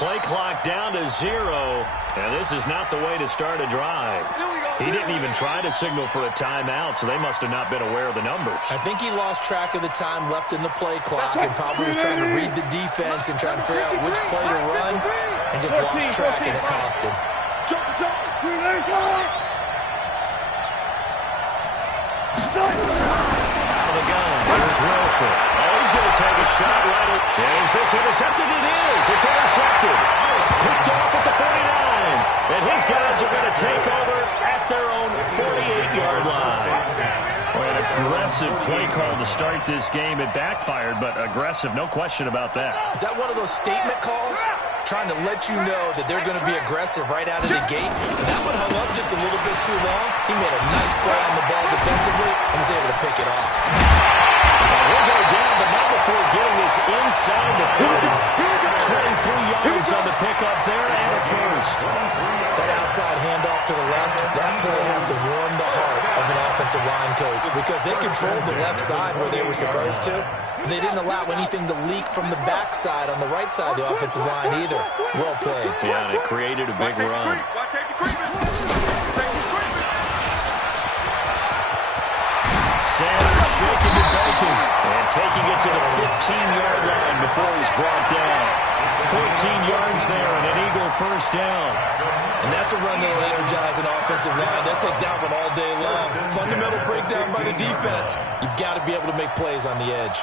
Play clock down to 0, and this is not the way to start a drive. He didn't even try to signal for a timeout, so they must have not been aware of the numbers. I think he lost track of the time left in the play clock and probably was trying to read the defense and trying to figure out which play to run and just lost track, and it cost him. Out of the gun, here's Wilson. Oh, he's going to take a shot right at... Is this intercepted? It is. It's intercepted. Picked off at the 49. And his guys are going to take over at their own 48-yard line. Well, an aggressive play call to start this game. It backfired, but aggressive, no question about that. Is that one of those statement calls? Trying to let you know that they're going to be aggressive right out of the gate. And that one hung up just a little bit too long. He made a nice play on the ball defensively and was able to pick it off. He'll go down, but not before getting this inside the 40. 23 yards on the pickup there and a first. That outside handoff to the left, that play has to warm the heart of an offensive line coach because they controlled the left side where they were supposed to. They didn't allow anything to leak from the backside on the right side of the offensive line either. Well played. Yeah, and it created a big run. Sanders shaking and baking and taking it to the 15-yard line before he's brought down. 14 yards there and an Eagle first down. And that's a run that will energize an offensive line. They'll take that one all day long. Fundamental breakdown by the defense. You've got to be able to make plays on the edge.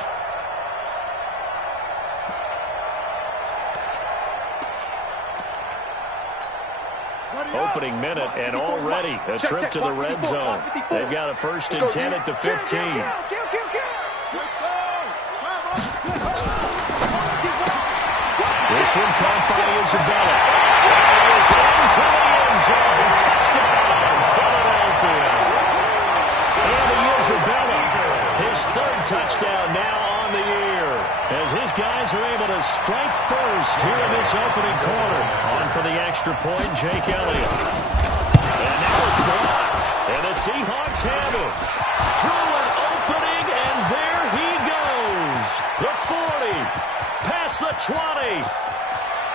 Opening minute, and already a trip to the red zone. They've got a 1st and 10 at the 15. This one caught by Isabella. He is into the end zone. Touchdown, Philadelphia. And Isabella, his 3rd touchdown now on the year, as his guys are able to strike first here in this opening quarter. On for the extra point, Jake Elliott. And now it's blocked, and the Seahawks have it. Through an opening, and there he goes. The 40, past the 20,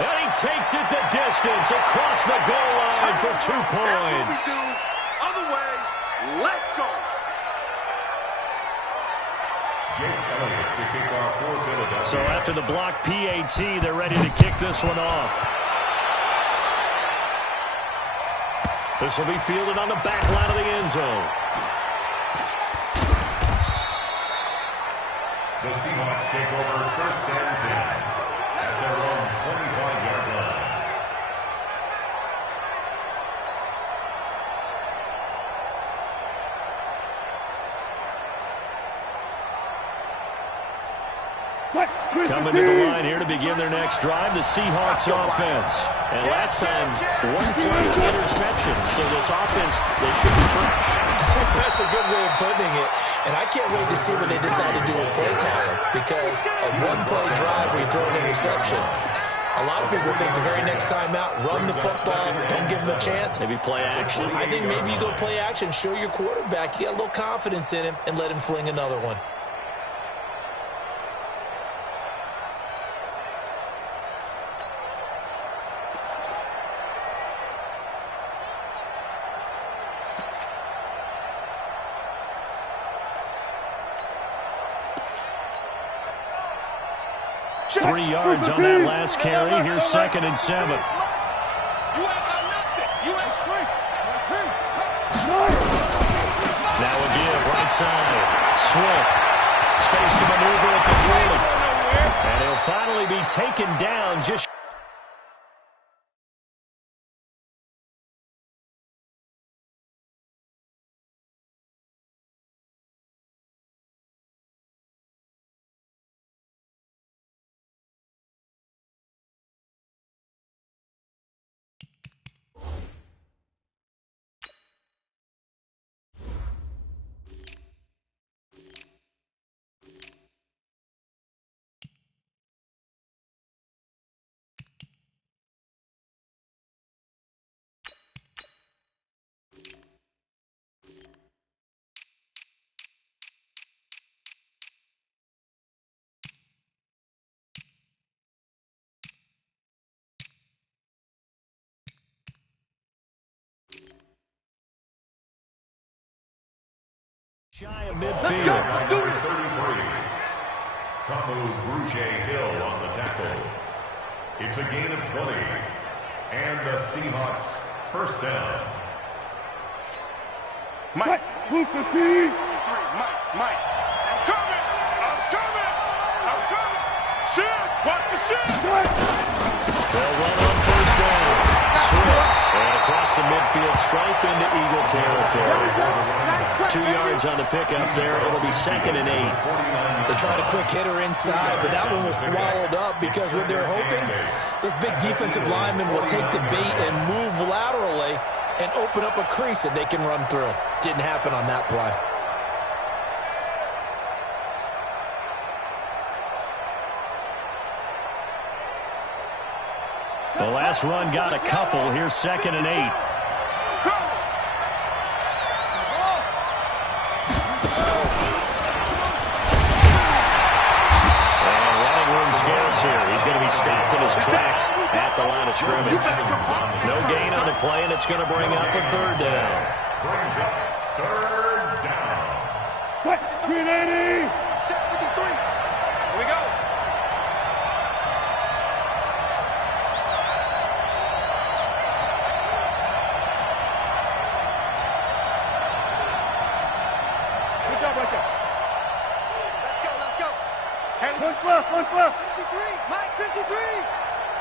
and he takes it the distance across the goal line for 2 points. Other way, let's go. So after the block PAT, they're ready to kick this one off. This will be fielded on the back line of the end zone. The Seahawks take over 1st and 10 at their own 25-yard line. Coming to the line here to begin their next drive, the Seahawks offense. And last time, 1 play interception, so this offense, they should be fresh. That's a good way of putting it. And I can't wait to see what they decide to do with play calling, because a 1-play drive where you throw an interception, a lot of people think the very next time out, run the football, don't give them a chance. Maybe play action. I think maybe you go play action, show your quarterback, you got a little confidence in him, and let him fling another one. Check. 3 yards on that last carry. Here's 2nd and 7. Now a give, right side. Swift. Space to maneuver at the 40. And he'll finally be taken down just Shy of Let's midfield. go. Let's do it. 33. Kamu Bruce-Hill on the tackle. It's a gain of 20. And the Seahawks first down. Mike. Mike. Mike. I'm coming. I'm coming. Shit. Watch the shit. They'll run on first down. Swift. And across the midfield stripe into Eagle territory. 2 yards on the pickup there. It'll be 2nd and 8. They tried a quick hitter inside, but that one was swallowed up because what they're hoping, those big defensive linemen will take the bait and move laterally and open up a crease that they can run through. Didn't happen on that play. The last run got a couple. Here's 2nd and 8. Here. He's going to be stopped in his tracks at the line of scrimmage. No gain on the play, and it's going to bring up a 3rd down. Brings up 3rd down. What? 380. Check 53. Here we go. Good job right there. Let's go. One left. 53. Mike, 53.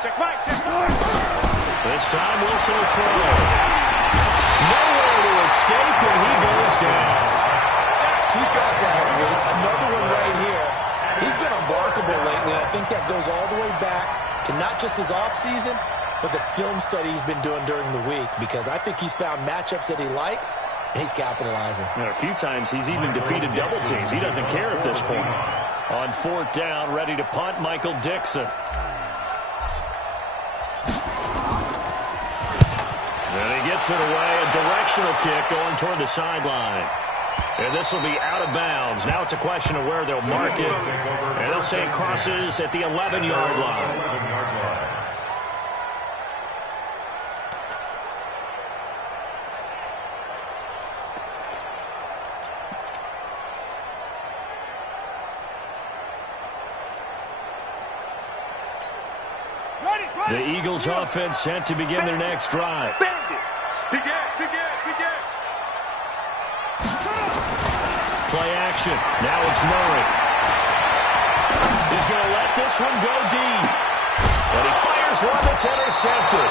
Check Mike. This time Wilson will throw. Nowhere to escape, and he goes down. 2 sacks last week, another one right here. He's been remarkable lately, and I think that goes all the way back to not just his offseason, but the film study he's been doing during the week, because I think he's found matchups that he likes, and he's capitalizing. And a few times he's even defeated double teams. He doesn't care at this point. On 4th down, ready to punt, Michael Dixon. And he gets it away, a directional kick going toward the sideline. And this will be out of bounds. Now it's a question of where they'll mark it. And they'll say it crosses at the 11-yard line. The Eagles offense set to begin their next drive. Big ass. Play action. Now it's Murray. He's going to let this one go deep. And he fires one that's intercepted.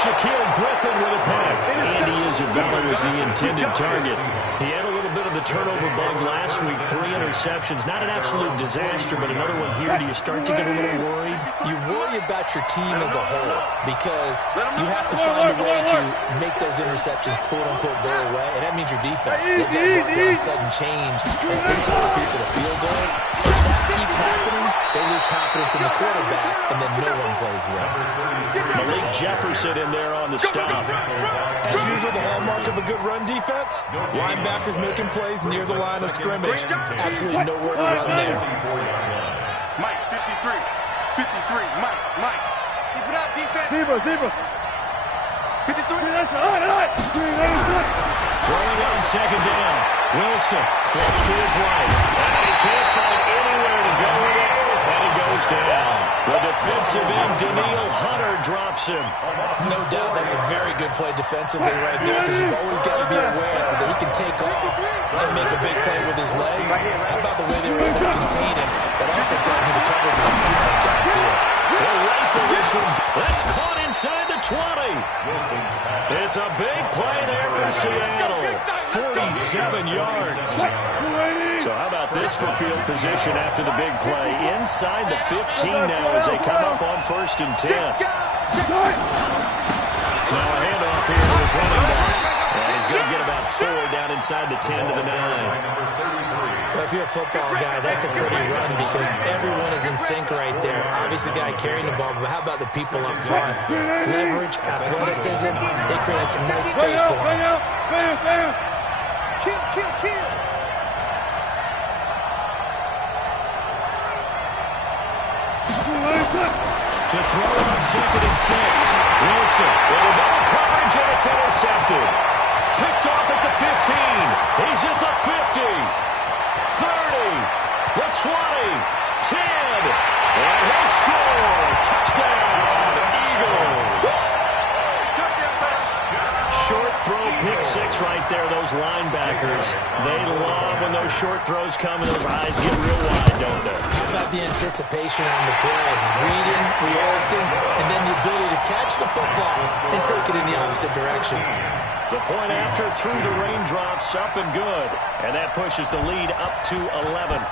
Shaquille Griffin with a pick. Andy Isabella was the intended target. He had a little bit of the turnover bug last week. 3 interceptions. Not an absolute disaster, but another one here. Do you start to get a little worried? You worry about your team as a whole because you have to find a way to make those interceptions quote-unquote go away, and that means your defense. They've got to work on sudden change and force other people to field goals. If that keeps happening, they lose confidence in the quarterback, and then no one plays well. Malik Jefferson in there on the stop. As usual, the hallmark of a good run defense, linebackers making plays near the line of scrimmage. Absolutely nowhere to run there. Mike, 53. Mike. Keep it up, defense. Deeper. 53. Throwing on 2nd down. Wilson flips to his right. And he can't find anywhere to go with it. And he goes down. The defensive end, Daniil Hunter, drops him. No doubt that's a very good play defensively right there because you've always got to be aware that he can take off and make a big play with his legs. How about the way they were able to contain him? That also tells me the coverage is excellent downfield. They'll rifle this one. That's caught inside the 20. It's a big play there for Seattle. 47 yards. So how about this for field position after the big play? Inside the 15 now as they come up on 1st and 10. Now a handoff here to his running back. And he's going to get about 4 down inside the 10 to the 9. Well, if you're a football guy, that's a pretty run because everyone is in sync right there. Obviously, the guy carrying the ball, but how about the people up front? Leverage, athleticism, they created some nice space for him. Kill. To throw on 2nd and 6. Wilson with a double coverage, and it's intercepted. Picked off at the 15. He's at the 50. 30. The 20. 10. And he'll score. Touchdown, Eagles. Short throw, pick six right there, those linebackers. They love when those short throws come and those eyes get real wide, don't they? How about the anticipation on the play? Reading, reacting, and then the ability to catch the football and take it in the opposite direction. The point after through the raindrops, up and good. And that pushes the lead up to 11.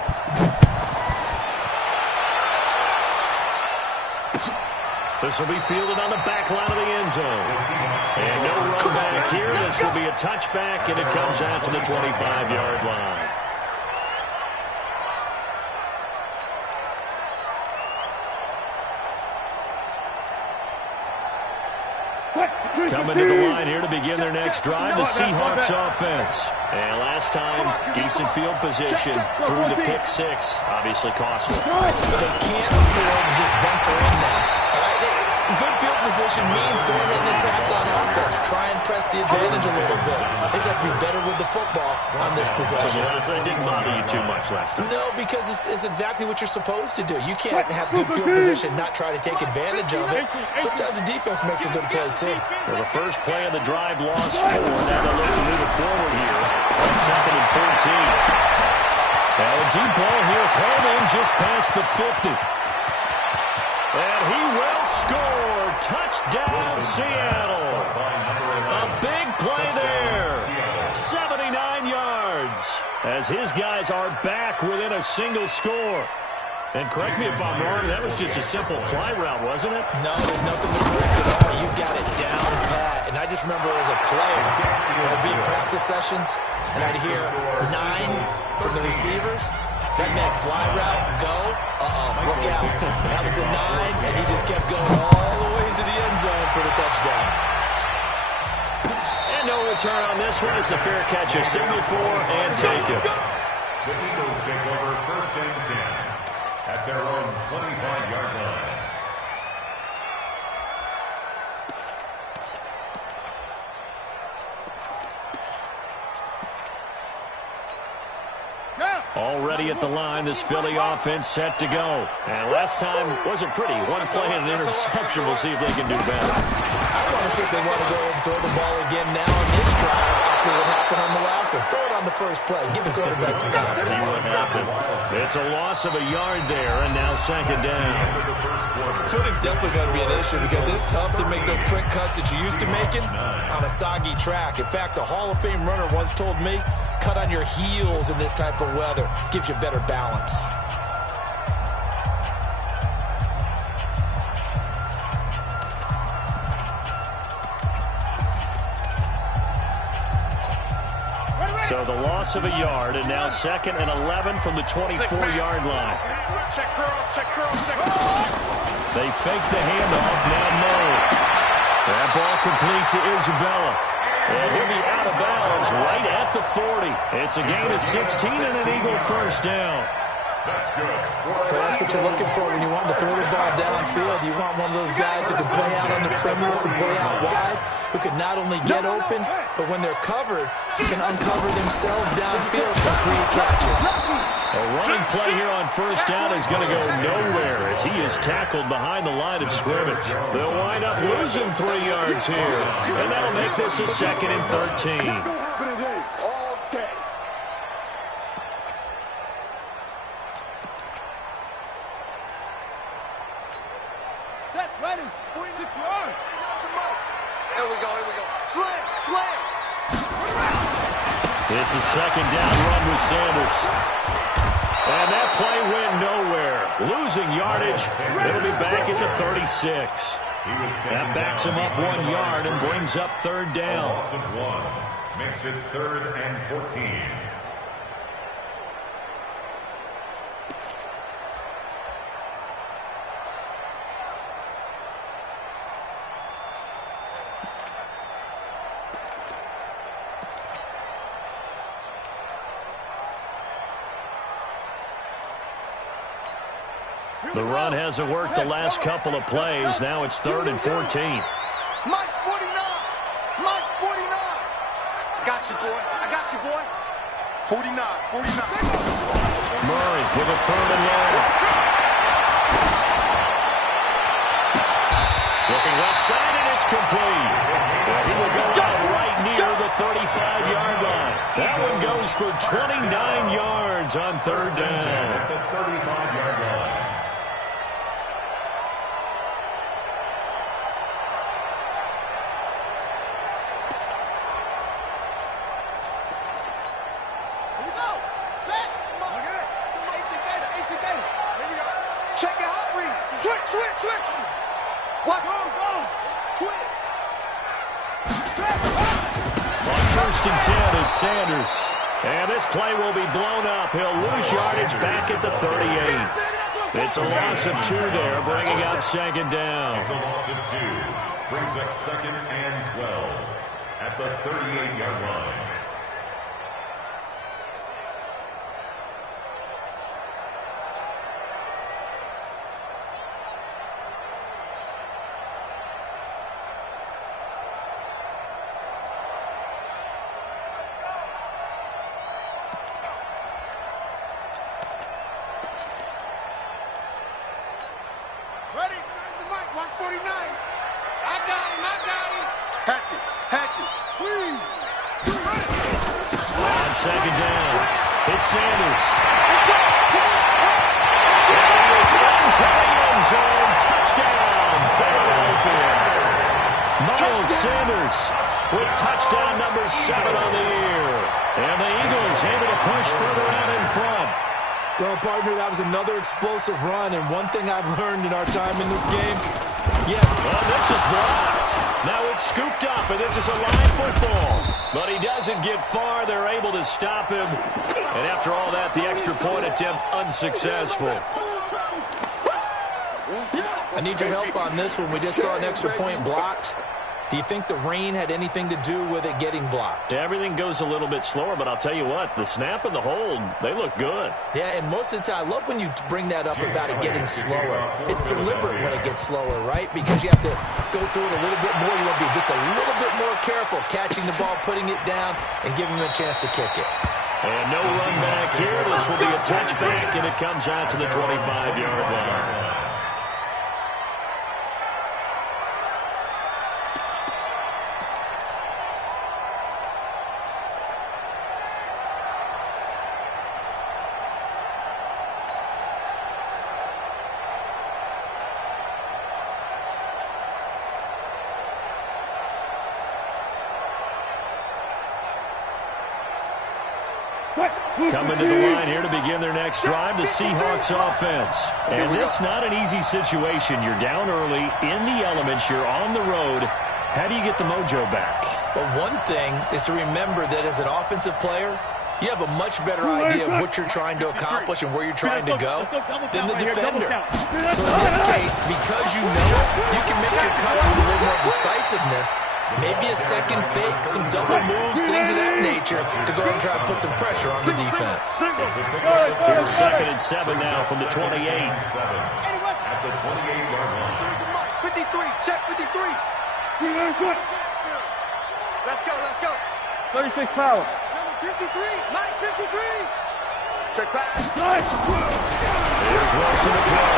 This will be fielded on the back line of the end zone. And no run back here. This will be a touchback, and it comes out to the 25-yard line. Coming to the line here to begin their next drive, the Seahawks offense. And last time, decent field position through the pick six. Obviously costly. They can't afford to just bunker in now. Good field position means go ahead and attack on offense. Try and press the advantage a little bit. They just have to be better with the football on this possession. So it didn't bother you too much last time? No, because it's exactly what you're supposed to do. You can't have good field position, not try to take advantage of it. Sometimes the defense makes a good play, too. Well, the first play of the drive lost 4. Now they'll look to move it forward here on 2nd and 14. Now a deep ball here, Coleman just past the 50. And he will score. Touchdown, Seattle. A big play there. 79 yards. As his guys are back within a single score. And correct me if I'm wrong, that was just a simple fly route, wasn't it? No, there's nothing to correct at all. You've got it down pat. And I just remember as a player, I'd be in practice sessions, and I'd hear 9 from the receivers. That meant fly route, go, look out. That was the 9, and he just kept going all the way into the end zone for the touchdown. And no return on this one. It's a fair catch, a signal for, and take it. The Eagles take over 1st and 10 at their own 25-yard line. Already at the line, this Philly offense set to go. And last time wasn't pretty. One play and an interception. We'll see if they can do better. I want to see if they want to go ahead and throw the ball again now on this drive after what happened on the last one. Throw it on the first play. Give the quarterback some confidence. See what happens. It's a loss of a yard there, and now 2nd down. Footing's definitely going to be an issue because it's tough to make those quick cuts that you're used to making on a soggy track. In fact, the Hall of Fame runner once told me, cut on your heels in this type of weather. Gives you better balance. So the loss of a yard, and now 2nd and 11 from the 24-yard line. Check curls, check curls, check curls. They fake the handoff, now no. That ball complete to Isabella. And he'll be out of bounds right at the 40. It's a gain of 16 and an Eagle first down. That's good. But that's what you're looking for when you want to throw the ball downfield. You want one of those guys who can play out on the perimeter, can play out wide, who can not only get open, but when they're covered, can uncover themselves downfield for 3 catches. A running play here on first down is going to go nowhere as he is tackled behind the line of scrimmage. They'll wind up losing 3 yards here, and that'll make this a 2nd and 13. Ready, 46 yards. Here we go, here we go. Slam, slam. It's a 2nd down run with Sanders. And that play went nowhere. Losing yardage. It'll be back at the 36. That backs him up 1 yard and brings up 3rd down. A loss of 1 makes it 3rd and 14. The run hasn't worked the last couple of plays. Now it's 3rd and 14. Mike's 49. Mike's 49. 49. Murray with a 3rd and long. Looking left side, and it's complete. Well, he will go out right near the 35-yard line. That one goes for 29 yards on 3rd down. At the 35-yard line. Check your hot read. Switch. What? Go. Switch. On 1st and 10, it's Sanders. And this play will be blown up. He'll lose yardage back at the 38. It's a loss of 2 there, bringing up 2nd down. It's a loss of 2. Brings up 2nd and 12 at the 38-yard line. On 2nd down, it's Sanders. And he is into the end zone. Touchdown, Philadelphia. Miles Sanders with touchdown number 7 on the year. And the Eagles able to push further out in front. Well, partner, that was another explosive run, and one thing I've learned in our time in this game, well, this is blocked. Now it's scooped up, and this is a live football. But he doesn't get far. They're able to stop him. And after all that, the extra point attempt unsuccessful. I need your help on this one. We just saw an extra point blocked. Do you think the rain had anything to do with it getting blocked? Everything goes a little bit slower, but I'll tell you what, the snap and the hold, they look good. Yeah, and most of the time, I love when you bring that up about it getting slower. It's deliberate when it gets slower, right? Because you have to go through it a little bit more. You want to be just a little bit more careful catching the ball, putting it down, and giving him a chance to kick it. And no run back here. This will be a touchback, and it comes out to the 25-yard line. Coming to the line here to begin their next drive, the Seahawks offense. And this not an easy situation. You're down early, in the elements, you're on the road. How do you get the mojo back? Well, one thing is to remember that as an offensive player, you have a much better idea of what you're trying to accomplish and where you're trying to go than the defender. So in this case, because you know it, you can make your cuts with a little more decisiveness. Maybe a second fake, some double moves, things of that nature to go and try to put some pressure on the defense. Here's 2nd and 7 now from the 28. At the 28-yard line. 53, check 53. Let's go. 36 power. Number 53, Mike 53. Check back. Here's Wilson to throw.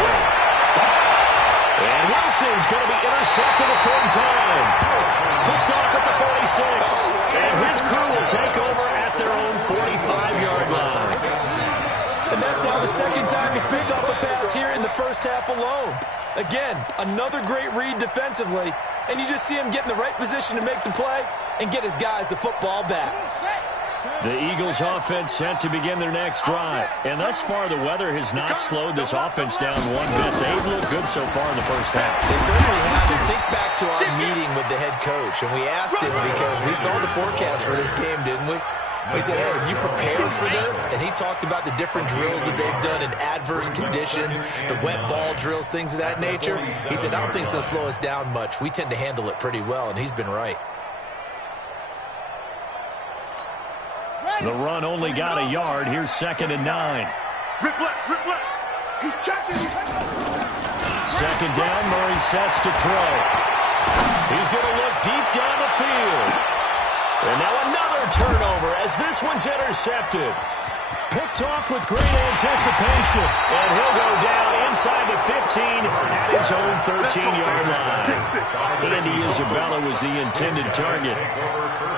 And Wilson's going to be intercepted a 3rd time. Picked off at the 46. And his crew will take over at their own 45-yard line. And that's now the 2nd time he's picked off a pass here in the first half alone. Again, another great read defensively. And you just see him get in the right position to make the play and get his guys the football back. The Eagles offense set to begin their next drive. And thus far, the weather has not slowed this offense down one bit. They've looked good so far in the first half. They certainly have. And think back to our meeting with the head coach. And we asked him because we saw the forecast for this game, didn't we? We said, hey, have you prepared for this? And he talked about the different drills that they've done in adverse conditions, the wet ball drills, things of that nature. He said, I don't think it's going to slow us down much. We tend to handle it pretty well, and he's been right. The run only got a yard. Here's 2nd and 9. Rip left. He's checking. 2nd down, Murray sets to throw. He's going to look deep down the field. And now another turnover as this one's intercepted. Picked off with great anticipation. And he'll go down inside the 15 at his own 13-yard line. Andy Isabella was the intended target.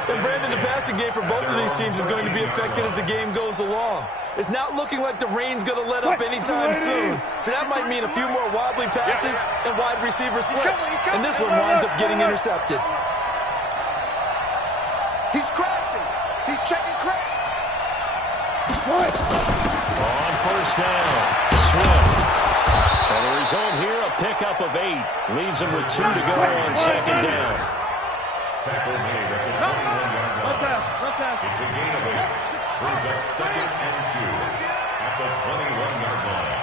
And Brandon, the passing game for both of these teams is going to be affected as the game goes along. It's not looking like the rain's going to let up anytime soon. So that might mean a few more wobbly passes and wide receiver slips. And this one winds up getting intercepted. He's crashing. He's checking crash. On first down, Swift. And the result here, a pickup of 8. Leaves him with 2 to go on second down. Tackle made at the 21-yard line. It's a gain of 8. Brings up 2nd and 2 at the 21-yard line.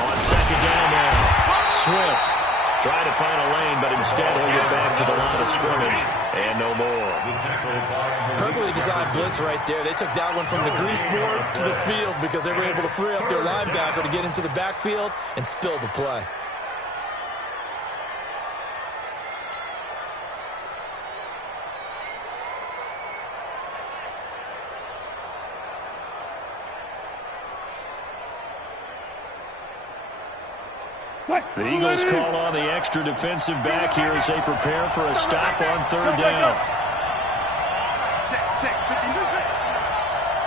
On second down now, Swift. Trying to find a lane, but instead he'll get back to the line of scrimmage. And no more. Perfectly designed blitz right there. They took that one from the grease board to the field because they were able to free up their linebacker to get into the backfield and spill the play. The Eagles call on the extra defensive back here as they prepare for a stop on third down. Check. 52.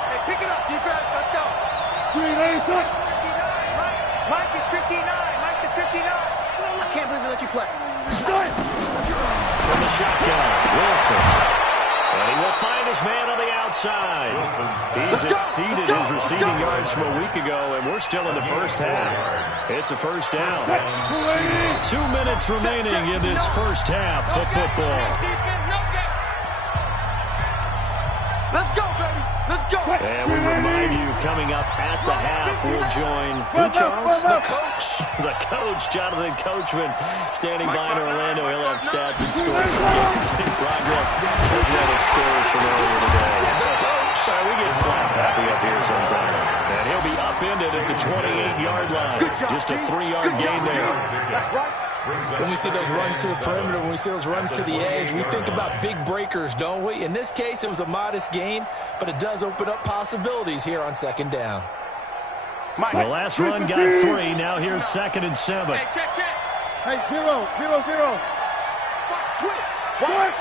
Hey, pick it up, defense. Let's go. Mike is 59. Mike is 59. I can't believe they let you play. From the shotgun, Wilson. And he will find his man on the outside. He's exceeded his receiving yards from a week ago, and we're still in the first half. It's a first down. 2 minutes remaining in this first half of football. Let's go, baby. Let's go. And we remind you, coming up at the half, we'll join who, Charles? The coach. The coach, Jonathan Coachman, standing by in Orlando. He'll have stats and scores from games in progress, as well as scores from earlier today. We get slap happy up here sometimes. And he'll be upended at the 28-yard line. Just a 3-yard gain there. That's right. When we see those runs to the perimeter, when we see those runs to the edge, we think about big breakers, don't we? In this case, it was a modest gain, but it does open up possibilities here on second down. The last run got 3. Now here's 2nd and 7. Hey, check. Hey, 0. Twitch. What?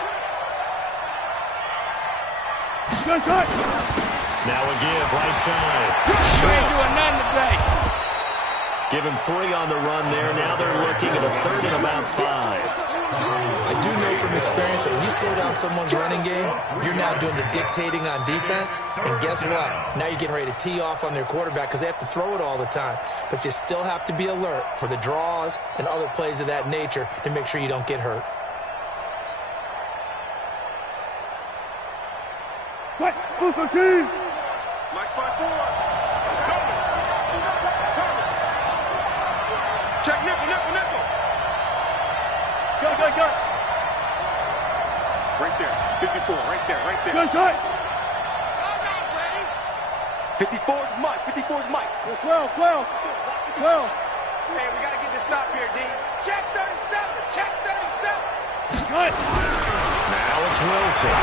Now a give, right side. We ain't doing nothing today. Give him 3 on the run there. Now they're looking at a 3rd and about 5. I do know from experience that when you slow down someone's running game, you're now doing the dictating on defense. And guess what? Now you're getting ready to tee off on their quarterback because they have to throw it all the time. But you still have to be alert for the draws and other plays of that nature to make sure you don't get hurt. Mike 5-4. Check nickel. Go. Right there. 54, right there. Good. 54 is Mike. 12. Hey, we got to get this stop here, D. Check 37. Good. Now it's Wilson.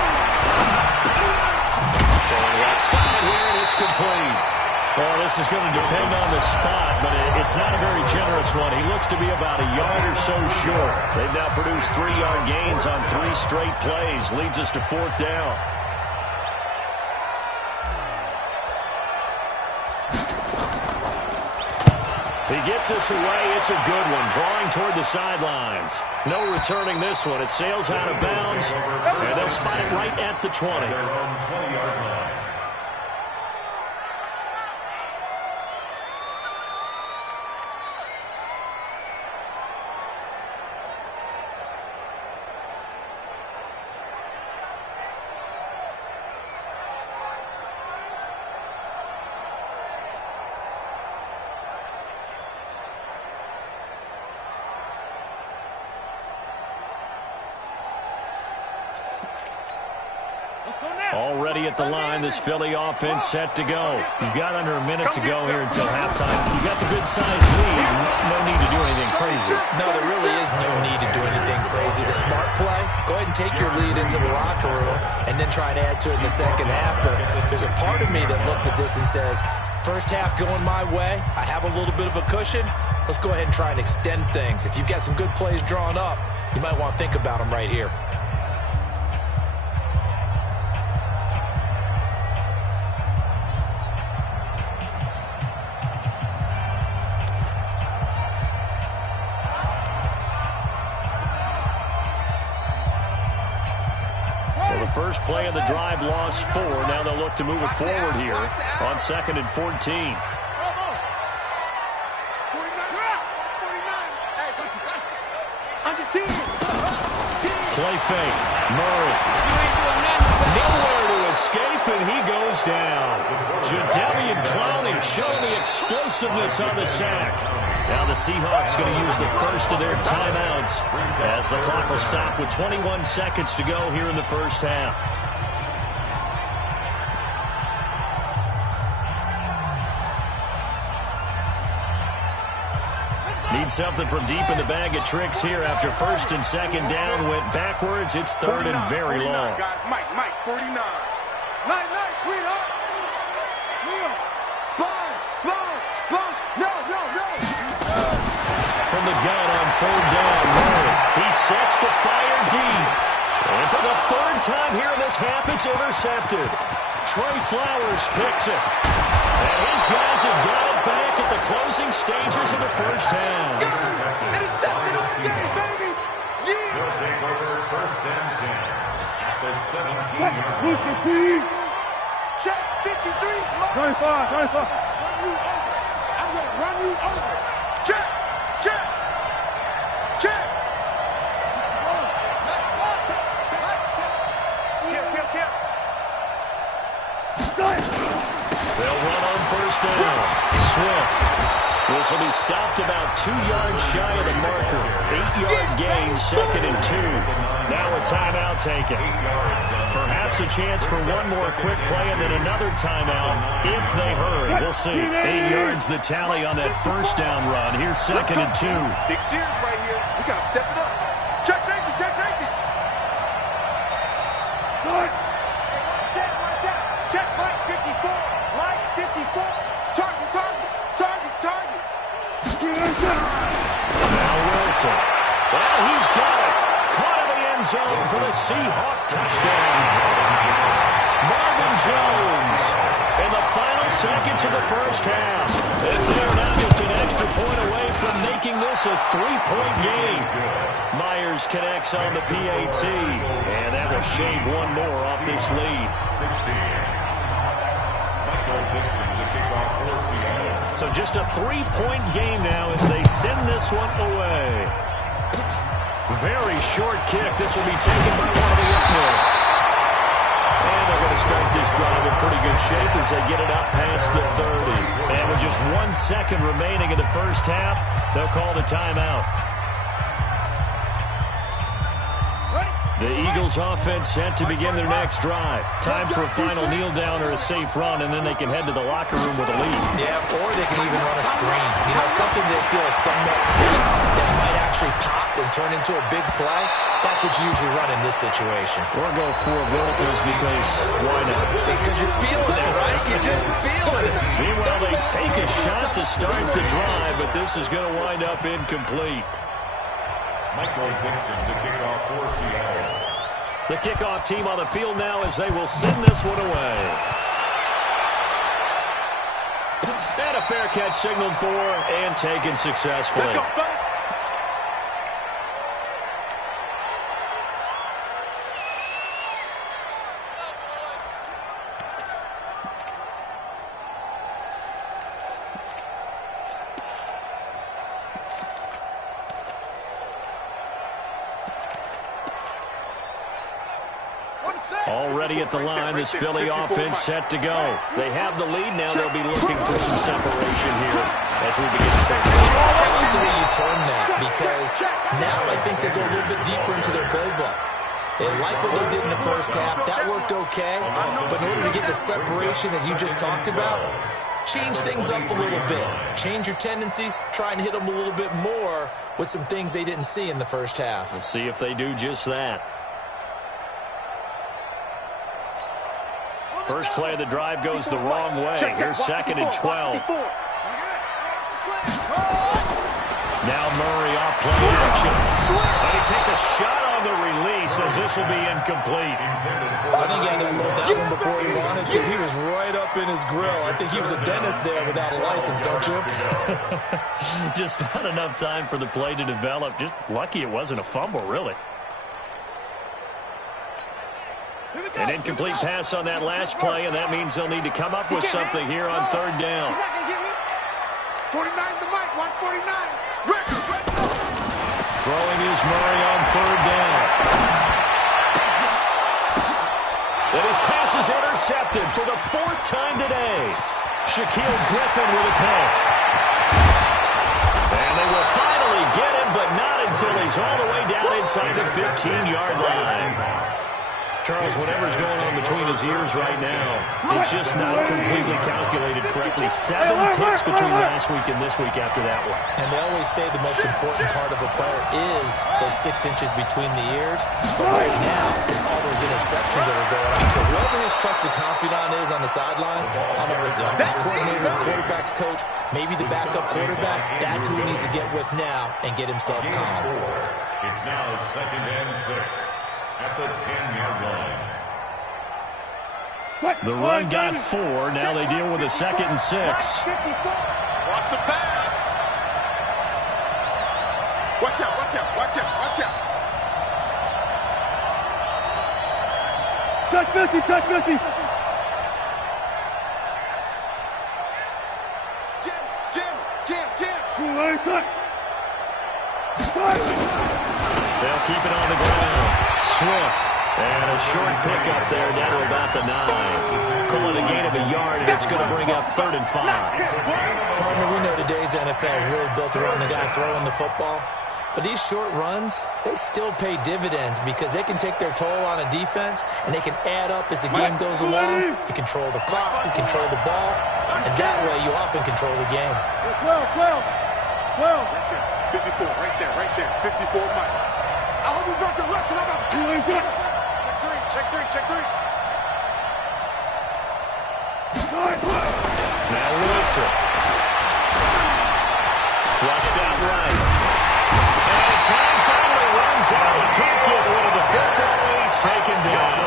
Going left side here, and it's complete. Well, this is going to depend on the spot, but it's not a very generous one. He looks to be about a yard or so short. They've now produced 3-yard gains on 3 straight plays. Leads us to 4th down. He gets this away. It's a good one. Drawing toward the sidelines. No returning this one. It sails out of bounds, and they'll spot it right at the 20. 20-yard line. Already at the line, this Philly offense set to go. You've got under a minute to go here until halftime. You've got the good-sized lead. no need to do anything crazy. No, there really is no need to do anything crazy. The smart play, go ahead and take your lead into the locker room and then try to add to it in the second half. But there's a part of me that looks at this and says, first half going my way, I have a little bit of a cushion. Let's go ahead and try and extend things. If you've got some good plays drawn up, you might want to think about them right here. First play of the drive, lost 4. Now they'll look to move it forward here on 2nd and 14. Play fake. Murray. Nowhere to escape, and he goes down. Jadeveon Clowney showing the explosiveness on the sack. Now the Seahawks going to use the first of their timeouts as the clock will stop with 21 seconds to go here in the first half. Need something from deep in the bag of tricks here after 1st and 2nd down. Went backwards. It's 3rd and very long. Guys, Mike, 49. Night, sweetheart. Neil, sponge. No. From the gun on 3rd down, Murray. He sets to fire deep. And for the 3rd time here in this half, it's intercepted. Trey Flowers picks it. And his guys have got it back at the closing stages of the first half. Intercepted again, baby. Yeah. They'll take over 1st and 10 at the 17-yard line. Check 53. 25. I'm going to run you over. Check. They'll run on 1st down. Swift. This will be stopped about 2 yards shy of the marker. 8-yard gain, 2nd and 2. Now a timeout taken. Perhaps a chance for one more quick play and then another timeout if they hurry. We'll see. 8 yards the tally on that 1st down run. Here's 2nd and 2. Big series right here. We got to step it up. Check safety. Check Mike 54. Mike 54. Target. Now Wilson. Well, he's got it. Caught in the end zone for the Seahawk touchdown. Marvin Jones in the final seconds of the first half. As they're now just an extra point away from making this a 3-point game. Myers connects on the PAT, and that will shave one more off this lead. 16. So just a 3-point game now as they send this one away. Very short kick. This will be taken by one of the Whitmore. And they're going to start this drive in pretty good shape as they get it up past the 30. And with just 1 second remaining in the first half, they'll call the timeout. The Eagles offense set to begin their next drive. Time for a final kneel down or a safe run, and then they can head to the locker room with a lead. Yeah, or they can even run a screen. You know, something they feel is somewhat safe that might actually pop and turn into a big play. That's what you usually run in this situation. Or go 4 verticals because why not? Because you're feeling it, right? You're just feeling it. Meanwhile, they take a shot to start the drive, but this is going to wind up incomplete. Michael Dixon to kick off for Seattle. The kickoff team on the field now as they will send this one away. And a fair catch signaled for and taken successfully. Let's go, fellas. Already at the line, this Philly offense set to go. They have the lead now. They'll be looking for some separation here as we begin the third quarter. I like the way you turn that because now I think they go a little bit deeper into their playbook. They like what they did in the first half. That worked okay. But in order to get the separation that you just talked about, change things up a little bit. Change your tendencies, try and hit them a little bit more with some things they didn't see in the first half. We'll see if they do just that. First play of the drive goes the wrong way. Here's 2nd and 12. Now Murray off play action. And he takes a shot on the release as this will be incomplete. I think he had to load that one before he wanted to. He was right up in his grill. I think he was a dentist there without a license, don't you? Just not enough time for the play to develop. Just lucky it wasn't a fumble, really. An incomplete pass on that last play, and that means they'll need to come up with something here on 3rd down. 49's the mic. Watch 49. Throwing is Murray on 3rd down. And his pass is intercepted for the 4th time today. Shaquille Griffin with a pick. And they will finally get him, but not until he's all the way down inside the 15-yard line. Charles, whatever's going on between his ears right now, it's just not completely calculated correctly. 7 picks between last week and this week after that one. And they always say the most important part of a player is those 6 inches between the ears. But right now, it's all those interceptions that are going on. So whoever his trusted confidant is on the sidelines, I don't know if it's the offense coordinator, the quarterback's coach, maybe the backup quarterback, that's who he needs to get with now and get himself calm. It's now 2nd and 6. At the 10-yard line. The run got 4. Now they deal with a 2nd and 6. Watch the pass. Watch out, watch out, watch out, watch out. Touch 50, touch 50. Jim. They'll keep it on the ground. Swift. And a short pickup there down to about the 9. Call it a gain of a yard, and it's going to bring up 3rd and 5. Partner, we know today's NFL is really built around the guy throwing the football. But these short runs, they still pay dividends because they can take their toll on a defense, and they can add up as the game goes along. You control the clock, you control the ball, and that way you often control the game. 12. 54, right there. 54, Mike. I hope you brought your left because I'm about to check three. Now Wilson. Flushed out right. And time finally runs out. He can't get rid of the football. He's taken down.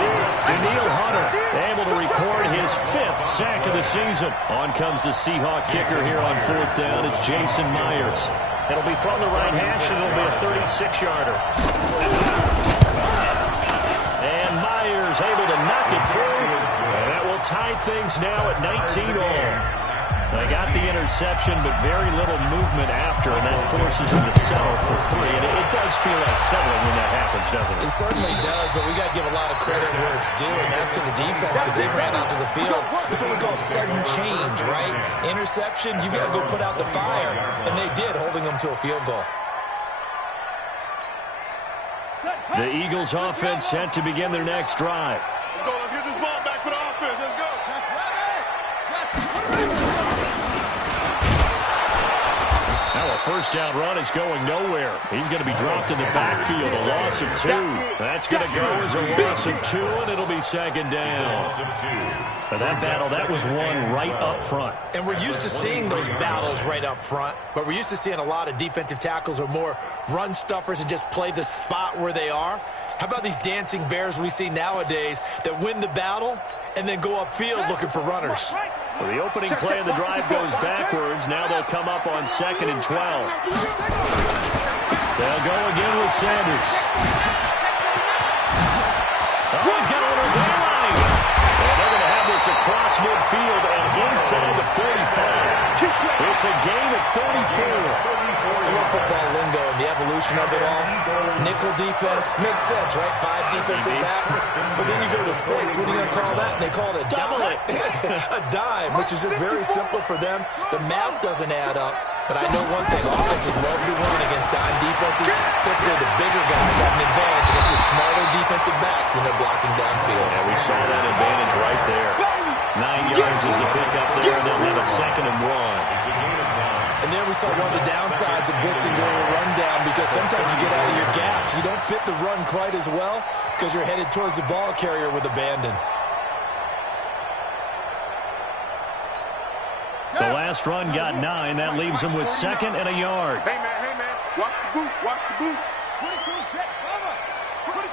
Daniil Hunter able to record his 5th sack of the season. On comes the Seahawk kicker here on 4th down. It's Jason Myers. It'll be from the right hash, and it'll be a 36-yarder. And Myers able to knock it through. And that will tie things now at 19 all. They got the interception, but very little movement after, and that forces them to settle for 3. And it does feel like settling when that happens, doesn't it? It certainly does, but we got to give a lot of credit where it's due, and that's to the defense because they ran onto the field. This is what we call sudden change, right? Interception, you got to go put out the fire, and they did, holding them to a field goal. The Eagles offense set to begin their next drive. Let's go. Let's get this ball back for the offense. Let's go. Now a first down run is going nowhere. He's going to be dropped in the backfield, a loss of 2. That's going to go as a loss of 2, and it'll be 2nd down. But that battle, that was won right up front. And we're used to seeing those battles right up front, but we're used to seeing a lot of defensive tackles or more run stuffers and just play the spot where they are. How about these dancing bears we see nowadays that win the battle and then go upfield looking for runners? So the opening play of the drive goes backwards. Now they'll come up on 2nd and 12. They'll go again with Sanders. Oh, he's got one on the line. And they're going to have this across midfield and inside the 45. It's a gain of 34. I love football lingo and the evolution of it all. Nickel defense makes sense, right? 5 defensive backs. But then you go to 6. What are you going to call that? And they call it a Double dime. A dime, which is just very simple for them. The math doesn't add up. But I know one thing. Offenses love to run against dime defenses. Typically, the bigger guys have an advantage against the smaller defensive backs when they're blocking downfield. And we saw that advantage right there. 9 yards is the pickup there, and they'll have a 2nd and 1. It's a gain of 9. And there we saw one of the downsides of blitzing during a rundown, because sometimes you get out of your gaps. You don't fit the run quite as well because you're headed towards the ball carrier with abandon. The last run got 9. That leaves him with 2nd and a yard. Hey, man. Watch the boot. Watch the boot. 22, jet, cover. 22,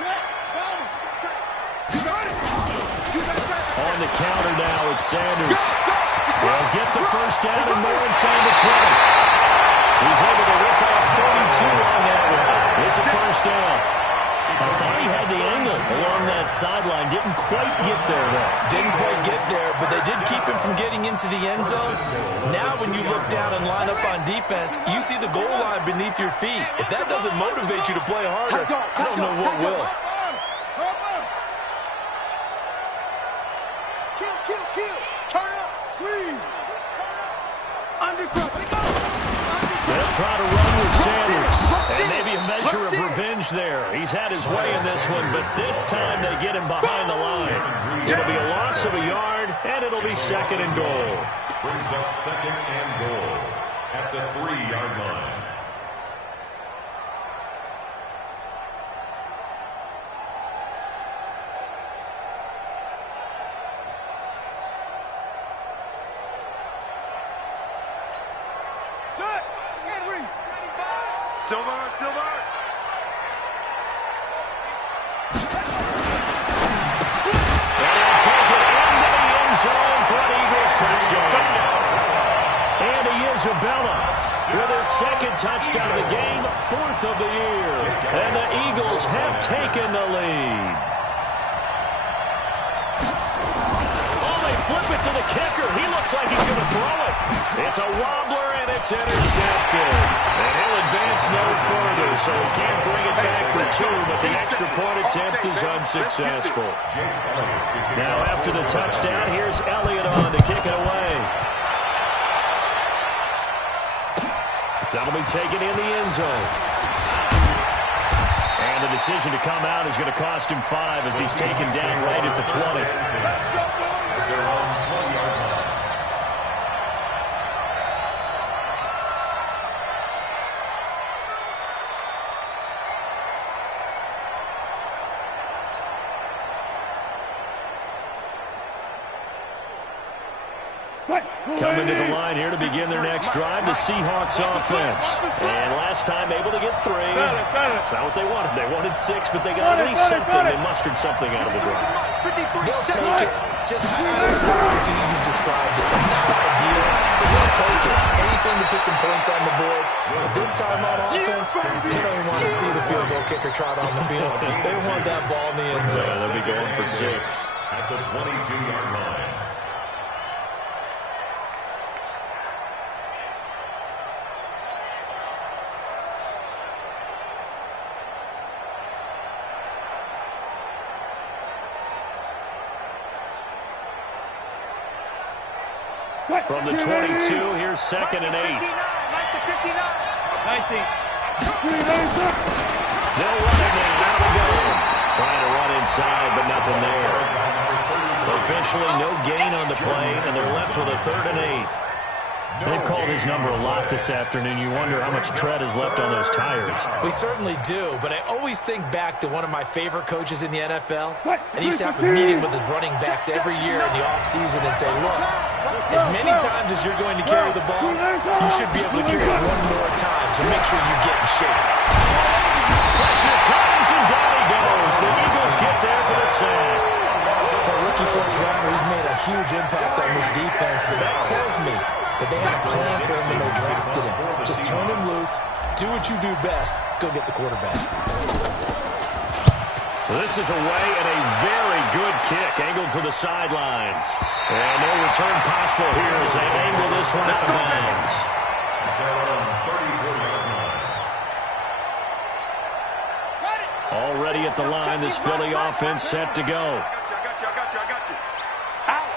jet, cover. You got it. On the counter now, it's Sanders. They'll get the first down and more inside the 20. He's able to rip off 32 on that one. It's a first down. I thought he had the angle along that sideline. Didn't quite get there, though. Didn't quite get there, but they did keep him from getting into the end zone. Now when you look down and line up on defense, you see the goal line beneath your feet. If that doesn't motivate you to play harder, I don't know what will. Kill. Turn up. Squeeze. Turn up. Undercut. They'll try to run with Sanders. And maybe a measure of revenge there. He's had his way in this one, but this time they get him behind the line. It'll be a loss of a yard, and it'll be 2nd and goal. Brings up 2nd and goal at the 3-yard line. Set. Henry. Silver. And he'll take it into the end zone for an Eagles touchdown. Andy Isabella with his 2nd touchdown of the game, 4th of the year. And the Eagles have taken the lead. Oh, they flip it to the kicker. He looks like he's going to throw it. It's a wobbler, and it's intercepted. And he'll advance no further, so he can't bring it back for 2, but the extra point attempt is unsuccessful. Now, after the touchdown, here's Elliott on to kick it away. That'll be taken in the end zone. And the decision to come out is going to cost him 5 as he's taken down right at the 20. They're on 20-yard line. Coming to the line here to begin their next drive, the Seahawks offense. And last time able to get 3. That's not what they wanted. They wanted 6, but they got at least something. They mustered something out of the drive. They'll take it. Just how you described it. Not ideal, but they'll take it. Anything to put some points on the board. But this time on offense, they don't even want to see the field goal kicker trot on the field. They want that ball in the end zone. Yeah, they'll be going for 6. At the 22-yard line. From the 22, here's 2nd and 8. 19. They'll run it now. Out we go. Trying to run inside, but nothing there. Officially, no gain on the play, and they're left with a 3rd and 8. They've called his number a lot this afternoon. You wonder how much tread is left on those tires. We certainly do, but I always think back to one of my favorite coaches in the NFL. And he used to have a meeting with his running backs every year in the offseason and say, look, as many times as you're going to carry the ball, you should be able to carry it one more time, so make sure you get in shape. Pressure comes, and down he goes. The Eagles get there for the sack. For a rookie first rounder, he's made a huge impact on this defense, but that tells me that they had a plan for him when they drafted him. Just turn him loose, do what you do best, go get the quarterback. This is away and a very good kick, angled for the sidelines. And no return possible here as they angle this one out of bounds. Already at the line, this Philly offense set to go. I got you. Out.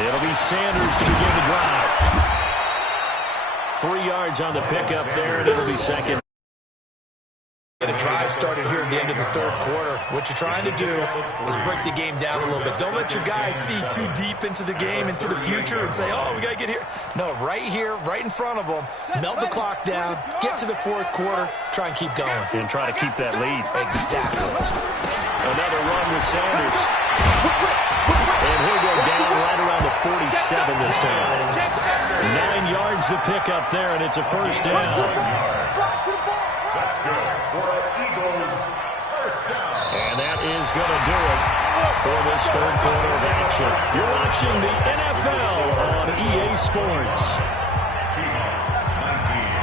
It'll be Sanders to begin the drive. 3 yards on the pickup there, and it'll be second. And a drive started here at the end of the third quarter. What you're trying to do is break the game down a little bit. Don't let your guys see too deep into the game, into the future, and say, oh, we got to get here. No, right here, right in front of them, melt the clock down, get to the fourth quarter, try and keep going. And try to keep that lead. Exactly. Another run with Sanders. And he'll go down right around the 47 this time. 9 yards to pick up there, and it's a first down. That's good for an Eagles first down. And that is going to do it for this third quarter of action. You're watching the NFL on EA Sports. Seahawks 19.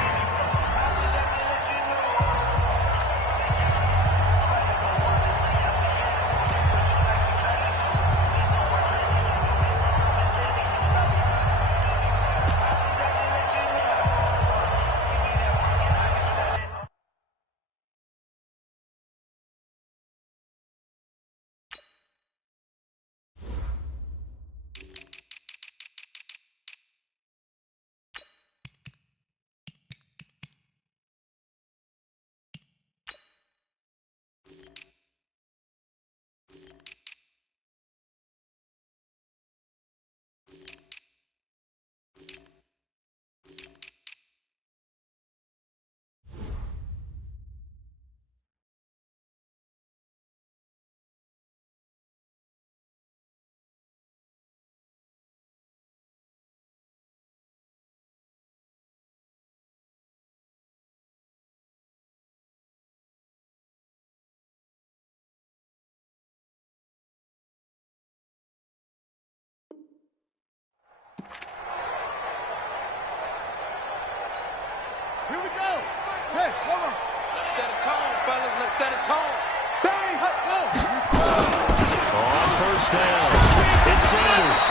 Here we go. Hey, hold on. Let's set a tone, fellas. Let's set a tone. Bang! Go. On first down, it's Sanders.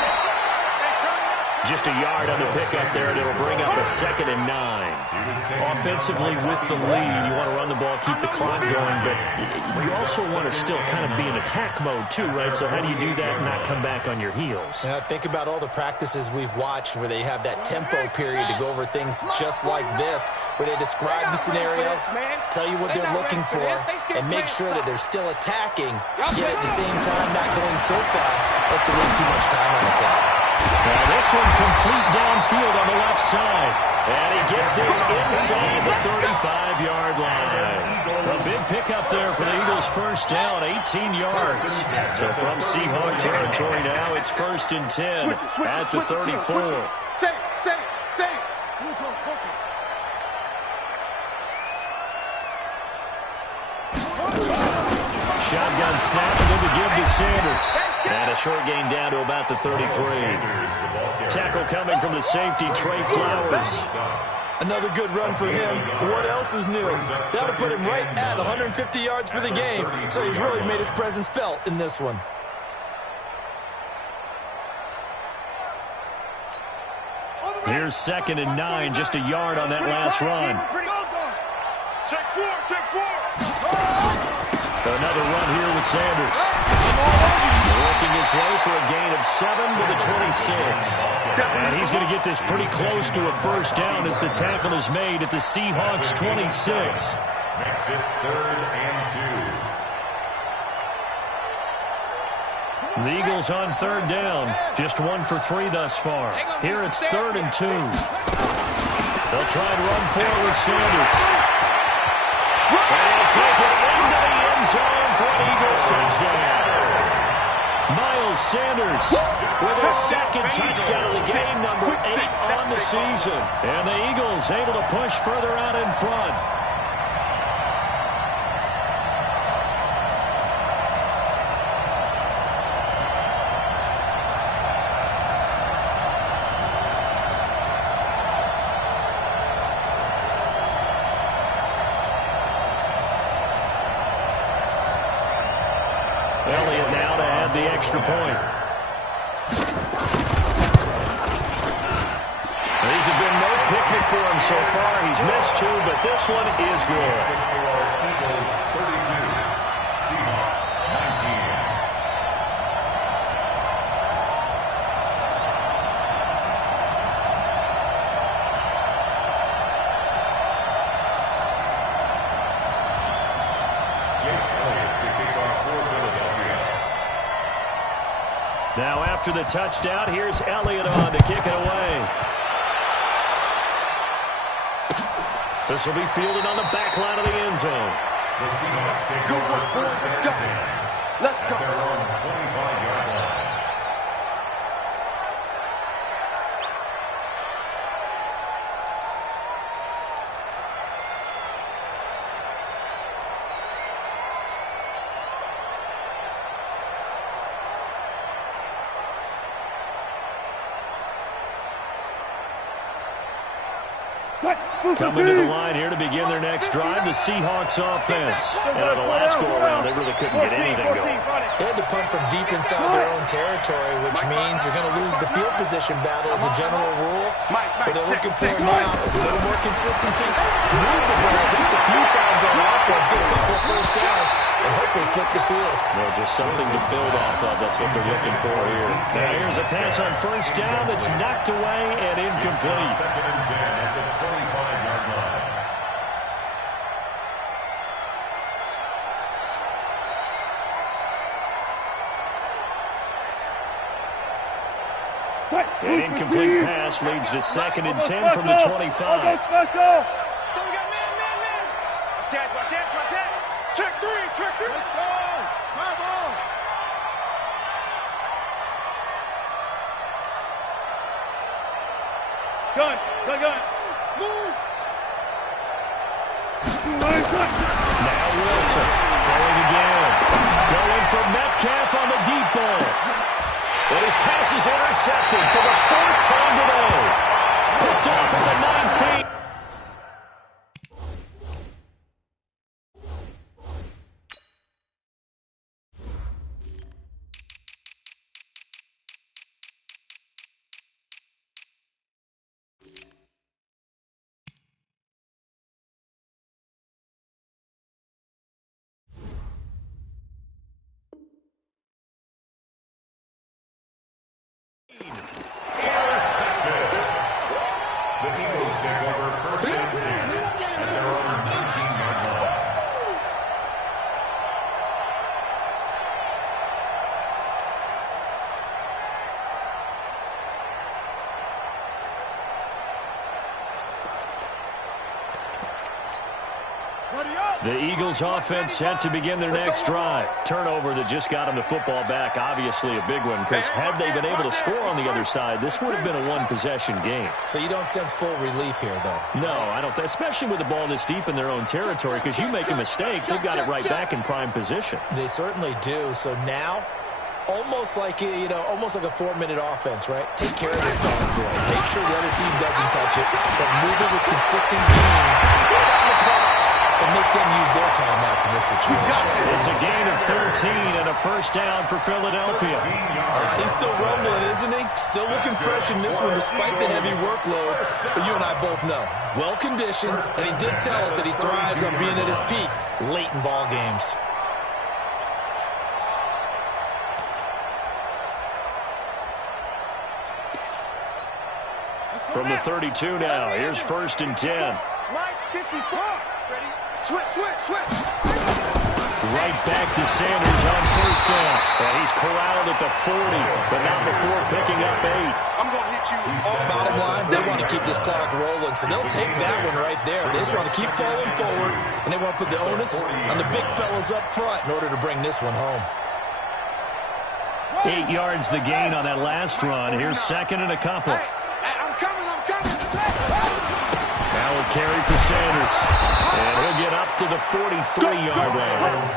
Just a yard on the pickup there, and it'll bring up a 2nd and 9. Offensively with the lead, you want to run the ball, keep the clock going, but you also want to still kind of be in attack mode too, right? So how do you do that and not come back on your heels? Yeah, think about all the practices we've watched where they have that tempo period to go over things just like this, where they describe the scenario, tell you what they're looking for, and make sure that they're still attacking, yet at the same time not going so fast as to leave too much time on the clock. Now this one complete downfield on the left side. And he gets this inside the 35-yard line. A big pickup there for the Eagles' first down, 18 yards. So from Seahawk territory now, it's 1st and 10 at the 34. Say. Shotgun snap, and then to give to Sanders. And a short gain down to about the 33. Tackle coming from the safety, Trey Flowers. Another good run for him. What else is new? That'll put him right at 150 yards for the game, so he's really made his presence felt in this one. Here's 2nd and 9, just a yard on that last run. Take four. Another run here with Sanders. Working his way for a gain of 7 to the 26. And he's going to get this pretty close to a first down as the tackle is made at the Seahawks 26. Makes it 3rd and 2. The Eagles on 3rd down. Just 1 for 3 thus far. Here it's 3rd and 2. They'll try and run forward with Sanders. And he'll take it into the end zone for an Eagles touchdown. Miles Sanders with his 2nd touchdown of the game, number 8 on the season. And the Eagles able to push further out in front. Elliott now to add the extra point. These have been no picnic for him so far. He's missed 2, but this one is good. Eagles 32, Seahawks 19. Now after the touchdown, here's Elliott on to kick it away. This will be fielded on the back line of the end zone. The Seahawks take over first and 10. Let's go. At their own 25-yard line. Coming to the line here to begin their next drive, the Seahawks offense. And on the last go-around, they really couldn't get anything going. They had to punt from deep inside their own territory, which means you're going to lose the field position battle as a general rule. What they're looking for now is a little more consistency, move the ball at least a few times on offense, get a couple of first downs, and hopefully flip the field. Well, just something to build off of. That's what they're looking for here. Now here's a pass on first down that's knocked away and incomplete. Second and 10 at the 25-yard line. An incomplete pass leads to second and 10 from the 25. So we got man. Watch out. Check three. Let's go. My ball. Gun. Move. Now Wilson throwing again. Going for Metcalf on the deep ball. And his pass is intercepted for the fourth time today. Picked off at the 19. The Eagles take over first and 10 at their own 19-yard line. The Eagles offense set to begin their next drive. Turnover that just got them the football back, obviously a big one, because had they been able to score on the other side, this would have been a one-possession game. So you don't sense full relief here, then? No, I don't, especially with the ball this deep in their own territory, because you make a mistake, they've got it right back in prime position. They certainly do. So now, almost like a 4-minute offense, right? Take care of this ball boy. Make sure the other team doesn't touch it, but move it with consistent gains. Go down the clock and make them use their timeouts in this situation. It's a gain of 13 and a first down for Philadelphia. He's still rumbling, isn't he? Still looking fresh in this one despite the heavy workload. But you and I both know, well-conditioned, and he did tell us that he thrives on being at his peak late in ball games. From the 32 now, here's first and 10. Mike, 54. Ready? Switch. Right back to Sanders on first down. And he's corralled at the 40, but not before picking up 8. I'm going to hit you. Bottom line, they want to keep this clock rolling, so they'll take that one right there. They just want to keep falling forward, and they want to put the onus on the big fellas up front in order to bring this one home. 8 yards the gain on that last run. Here's second and a couple. Hey, I'm coming. Now a carry for Sanders. And he'll get up to the 43-yard line.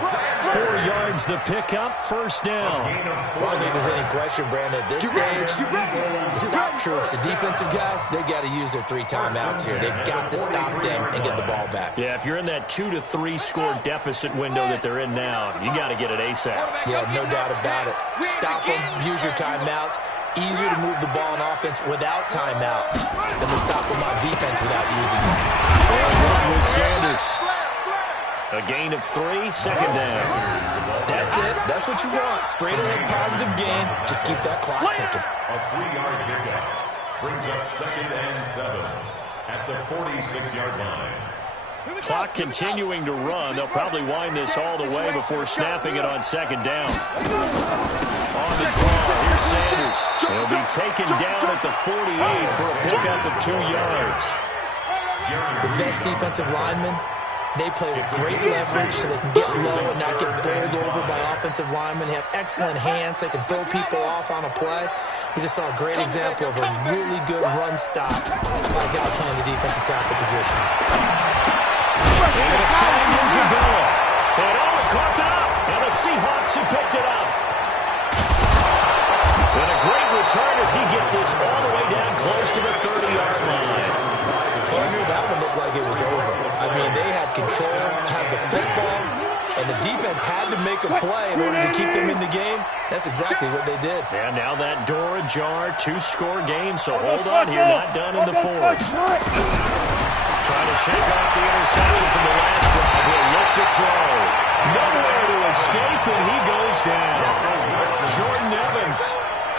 4 yards the pickup, first down. I don't think there's any question, Brandon, at this stage, the stop troops, the defensive guys, they got to use their 3 timeouts here. They've got to stop them and get the ball back. Yeah, if you're in that 2 to 3 score deficit window that they're in now, you got to get it ASAP. Yeah, no doubt about it. Stop them, use your timeouts. Easier to move the ball on offense without timeouts than to stop them on defense without using them. Well, with Sanders. A gain of 3, second down. That's it. That's what you want. Straight ahead positive gain. Just keep that clock ticking. A 3-yard pickup brings up second and 7 at the 46-yard line. Clock continuing to run. They'll probably wind this all the way before snapping it on second down. On the draw, here's Sanders. He'll be taken down at the 48 for a pickup of 2 yards. The best defensive linemen, they play with great leverage so they can get low and not get bowled over by offensive linemen. They have excellent hands. They can throw people off on a play. We just saw a great example of a really good run stop by a guy playing the defensive tackle position. They're going to find Isabella. And coughed it up. And the Seahawks who picked it up. And a great return as he gets this all the way down close to the 30-yard line. Well, I knew that one looked like it was over. I mean, they had control, had the football, and the defense had to make a play in order to keep them in the game. That's exactly what they did. And now that door ajar, 2-score game, so hold on here, not done in the fourth. Trying to shake off the interception from the last drive. He'll look to throw. Nowhere to escape, and he goes down. Jordan Evans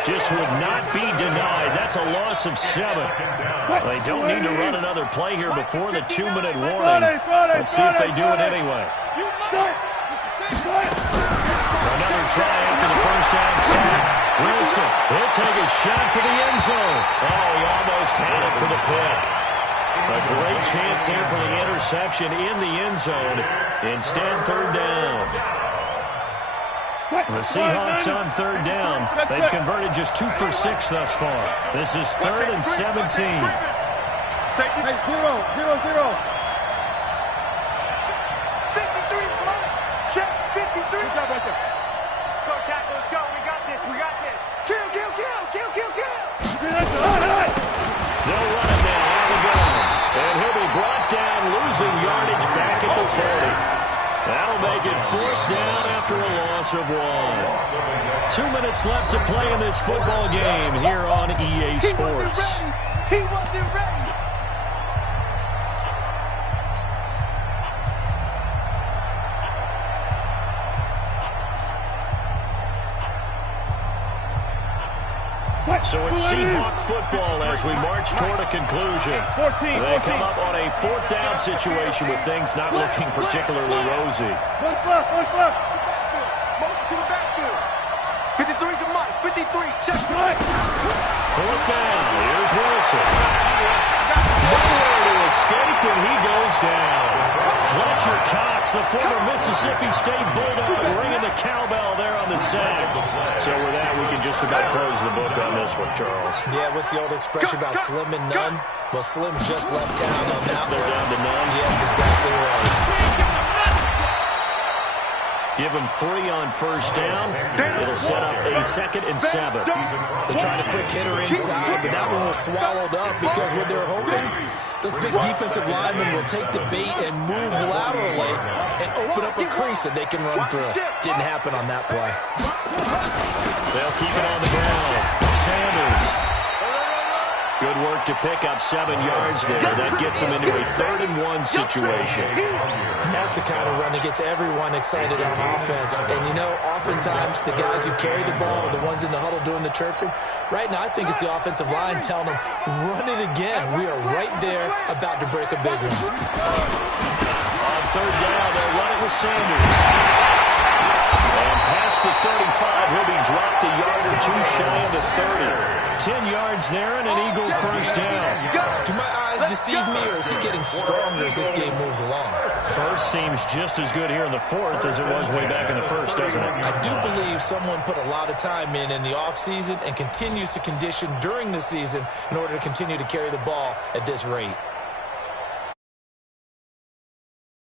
just would not be denied. That's a loss of 7. They don't need to run another play here before the 2-minute warning. Let's see if they do it anyway. Another try after the first down sack. Wilson, he'll take a shot for the end zone. Oh, he almost had it for the pick. A great chance here for the interception in the end zone. Instead, third down. The Seahawks on third down. They've converted just 2 for 6 thus far. This is 3rd and 17. Safety. Hey, 0-0-0. 53, check, 53. Good job right there. Go, tackle, let's go. We got this, we got this. Kill. They'll run it now. Here we go. And he'll be brought down, losing yardage back at the 40. That'll make it 4th down after a loss of 1. 2 minutes left to play in this football game here on EA Sports. He wasn't ready. So it's Seahawk football as we march toward a conclusion. They come up on a 4th down situation with things not looking particularly rosy. One flip. Motion to the backfield. 53 to Mike. 53. Check. 4th down. Here's Wilson. Nowhere to escape, and he goes down. Fletcher Cox, the former Mississippi State Bulldog, ringing the cowbell there on the sack. So with that, we can just about close the book on this one, Charles. Yeah, what's the old expression about slim and none? Well, Slim just left town on that one. They're down to none. Yes, exactly right. Give him 3 on first down. It'll set up a 2nd and 7. They're trying to quick hitter inside, but that one was swallowed up because what they're hoping, those big defensive linemen will take the bait and move laterally and open up a crease that they can run through. Didn't happen on that play. They'll keep it on the ground. Sanders. Good work to pick up 7 yards there. That gets them into a 3rd and 1 situation. And that's the kind of run that gets everyone excited on offense. And, you know, oftentimes the guys who carry the ball are the ones in the huddle doing the chirping. Right now, I think it's the offensive line telling them, run it again. We are right there about to break a big one. On 3rd down, they'll run it with Sanders. And past the 35, he'll be dropped a yard or 2 shy of the 30. 10 yards there and an Eagle first down. Do my eyes deceive me, or is he getting stronger as this game moves along? First seems just as good here in the 4th as it was way back in the 1st, doesn't it? I do believe someone put a lot of time in the offseason and continues to condition during the season in order to continue to carry the ball at this rate.